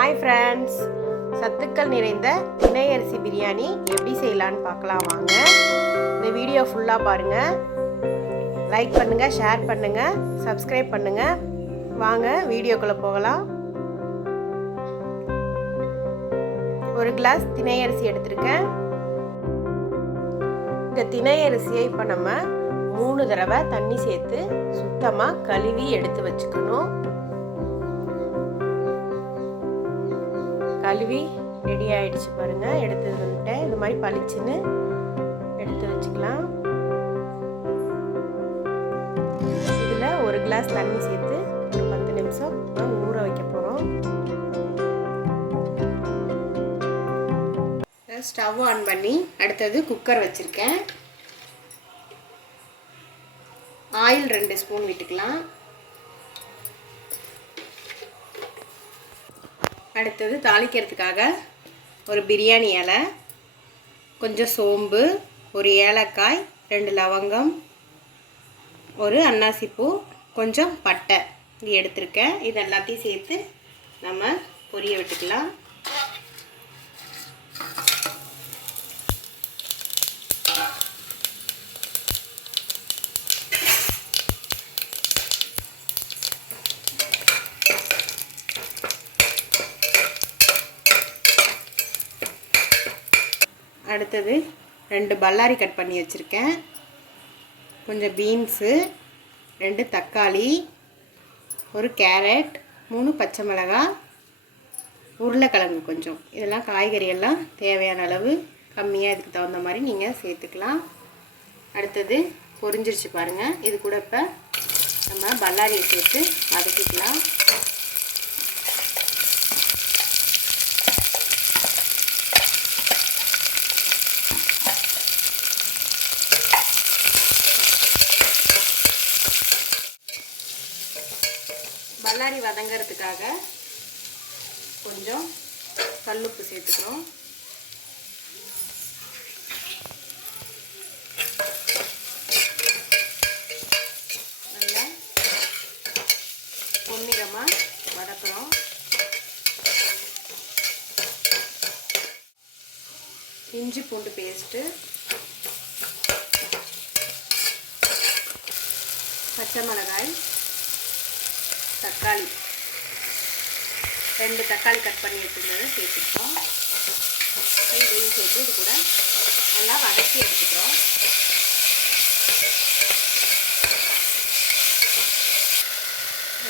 Hi friends சத்துக்கள் நிறைந்த திணை அரிசி பிரியாணி எப்படி செய்யலான்னு பார்க்கலாம் வாங்க. இந்த வீடியோ ஃபுல்லாக பாருங்கள் லைக் பண்ணுங்கள் ஷேர் பண்ணுங்கள் சப்ஸ்கிரைப் பண்ணுங்கள் வாங்க வீடியோக்குள்ளே போகலாம். ஒரு கிளாஸ் திணை அரிசி எடுத்திருக்கேன். இந்த திணை அரிசியை இப்போ நம்ம மூணு தடவை தண்ணி சேர்த்து சுத்தமாக கழுவி எடுத்து வச்சுக்கணும். கழுவி ரெடி ஆயிடுச்சு பாருங்க. எடுத்து வந்துட்டேன். இந்த மாதிரி பளிச்சுன்னு எடுத்து வச்சுக்கலாம். இதில் ஒரு கிளாஸ் தண்ணி சேர்த்து ஒரு பத்து நிமிஷம் ஊற வைக்க போகிறோம் ஸ்டவ் ஆன் பண்ணி அடுத்தது குக்கர் வச்சுருக்கேன். ஆயில் ரெண்டு ஸ்பூன் விட்டுக்கலாம். அடுத்தது தாளிக்கிறதுக்காக ஒரு பிரியாணி இலை கொஞ்சம் சோம்பு ஒரு ஏலக்காய் ரெண்டு லவங்கம் ஒரு அன்னாசிப்பூ கொஞ்சம் பட்டை. இது எடுத்திருக்கேன். இது எல்லாத்தையும் சேர்த்து நம்ம பொரிய விட்டுக்கலாம். அடுத்தது ரெண்டு பல்லாரி கட் பண்ணி வச்சுருக்கேன். கொஞ்சம் பீன்ஸு ரெண்டு தக்காளி ஒரு கேரட் மூணு பச்சை மிளகாய் உருளைக்கிழங்கு கொஞ்சம். இதெல்லாம் காய்கறி எல்லாம் தேவையான அளவு கம்மியாக இதுக்கு தகுந்த மாதிரி நீங்கள் சேர்த்துக்கலாம். அடுத்தது பொரிஞ்சிருச்சு பாருங்கள் இது கூட இப்போ நம்ம பல்லாரியை சேர்த்து வதக்கிக்கலாம் பல்லாரி வதங்கிறதுக்காக கொஞ்சம் கல்லுப்பு சேர்த்துக்கிறோம். நல்லா பொன்னிறமாக வதக்குறோம். இஞ்சி பூண்டு பேஸ்ட்டு பச்சை மிளகாய் தக்காளி. ரெண்டு தக்காளி கட் பண்ணி வச்சுருந்ததை சேர்த்துக்கிறோம் இதையும் சேர்த்து இது கூட நல்லா வதக்கி எடுத்துக்கிறோம்.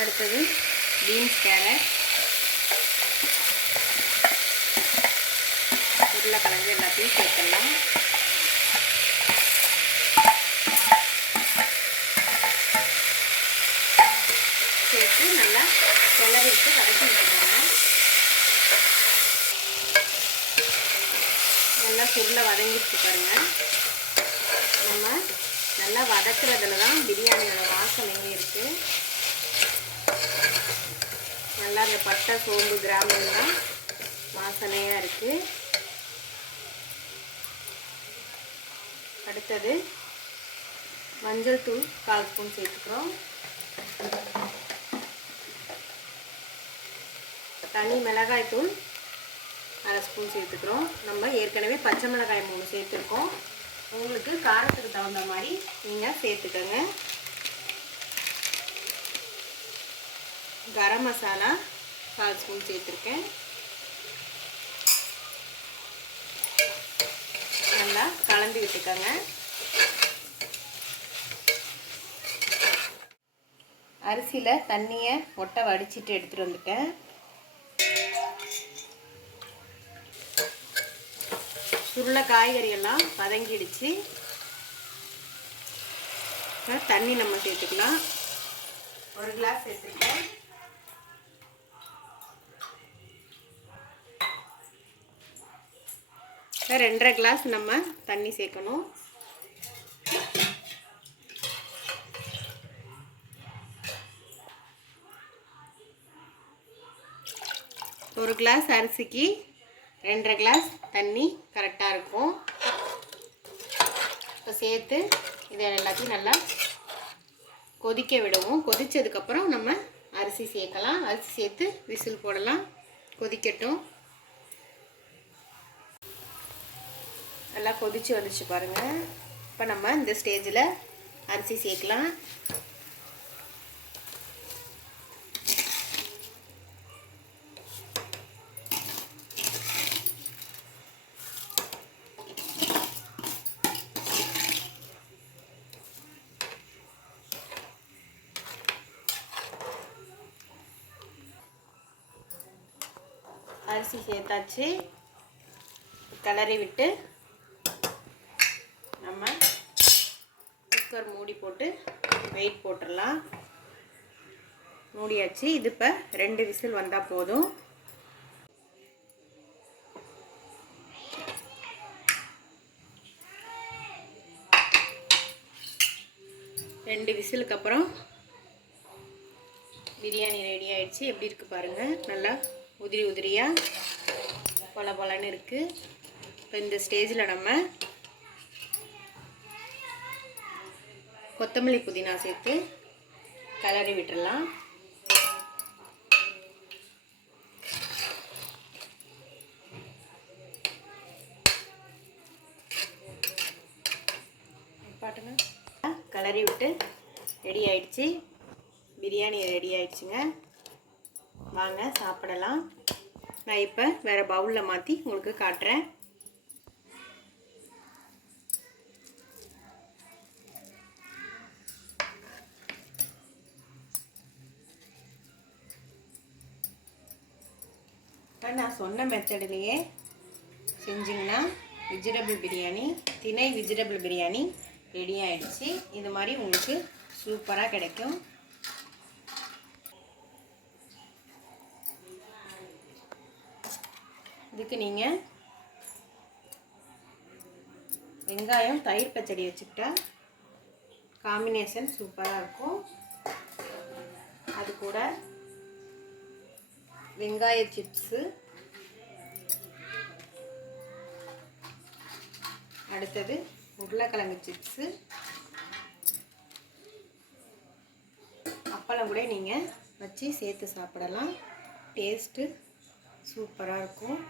அடுத்தது பீன்ஸ் கேரட். உருளைக்கிழங்கு எல்லாத்தையும் சேர்த்துடலாம் சேர்த்து நல்லா கிளறி விட்டு வதக்கி விட்டுக்கோங்க நல்லா சுருளை வதங்கிடுச்சு பாருங்க. நம்ம நல்லா வதக்குறதுல தான் பிரியாணியோட வாசனையும் இருக்குது நல்லா இந்த பட்டை சோம்பு கிராமம்லாம் வாசனையாக இருக்குது அடுத்தது மஞ்சள் தூள் கால் ஸ்பூன் சேர்த்துக்கிறோம். தனி மிளகாய் தூள் அரை ஸ்பூன் சேர்த்துக்கிறோம். நம்ம ஏற்கனவே பச்சை மிளகாய் மூணு சேர்த்துருக்கோம். உங்களுக்கு காரத்துக்கு தகுந்த மாதிரி நீங்கள் சேர்த்துக்கோங்க. கரம் மசாலா கால் ஸ்பூன் சேர்த்துருக்கேன். நல்லா கலந்து விட்டுக்கோங்க. அரிசியில் தண்ணியை ஒட்டை வடிச்சிட்டு எடுத்துகிட்டு வந்துட்டேன். சுருளை காய்கறி எல்லாம் வதங்கிடுச்சு தண்ணி நம்ம சேர்த்துக்கலாம். ஒரு கிளாஸ் சேர்த்துக்கலாம் ரெண்டரை கிளாஸ் நம்ம தண்ணி சேர்க்கணும். ஒரு கிளாஸ் அரிசிக்கு ரெண்டரை கிளாஸ் தண்ணி கரெக்டாக இருக்கும். இப்போ சேர்த்து இதை எல்லாத்தையும் நல்லா கொதிக்க விடுவோம். கொதித்ததுக்கப்புறம் நம்ம அரிசி சேர்க்கலாம். அரிசி சேர்த்து விசில் போடலாம். கொதிக்கட்டும். நல்லா கொதித்து வந்துச்சு பாருங்கள் இப்போ நம்ம இந்த ஸ்டேஜில் அரிசி சேர்க்கலாம். அரிசி சேர்த்தாச்சு. கிளறி விட்டு நம்ம குக்கர் மூடி போட்டு வெயிட் போட்டுடலாம். மூடியாச்சு. இது இப்போ ரெண்டு விசில் வந்தால் போதும். ரெண்டு விசிலுக்கு அப்புறம் பிரியாணி ரெடி ஆயிடுச்சு. எப்படி இருக்குது பாருங்கள் நல்லா உதிரி உதிரியாக பல பலன்னு இருக்குது இப்போ இந்த ஸ்டேஜில் நம்ம கொத்தமல்லி புதினா சேர்த்து கிளறி விட்டுறலாம். பாட்டுங்க. கிளறி விட்டு ரெடி ஆயிடுச்சு. பிரியாணி ரெடி ஆயிடுச்சுங்க. வாங்க சாப்பிடலாம். நான் இப்போ வேறு பவுலில் மாற்றி உங்களுக்கு காட்டுறேன். இப்போ நான் சொன்ன மெத்தட்லேயே செஞ்சிங்கன்னா வெஜிடபிள் பிரியாணி திணை வெஜிடபிள் பிரியாணி ரெடி ஆகிடுச்சி இது மாதிரி உங்களுக்கு சூப்பராக கிடைக்கும். இதுக்கு நீங்கள் வெங்காயம் தயிர் பச்சடி வச்சுக்கிட்டா காம்பினேஷன் சூப்பராக இருக்கும். அது கூட வெங்காய சிப்ஸு அடுத்தது உருளைக்கிழங்கு சிப்ஸு அப்பளம் கூட நீங்கள் வச்சு சேர்த்து சாப்பிடலாம். டேஸ்ட்டு சூப்பராக இருக்கும்.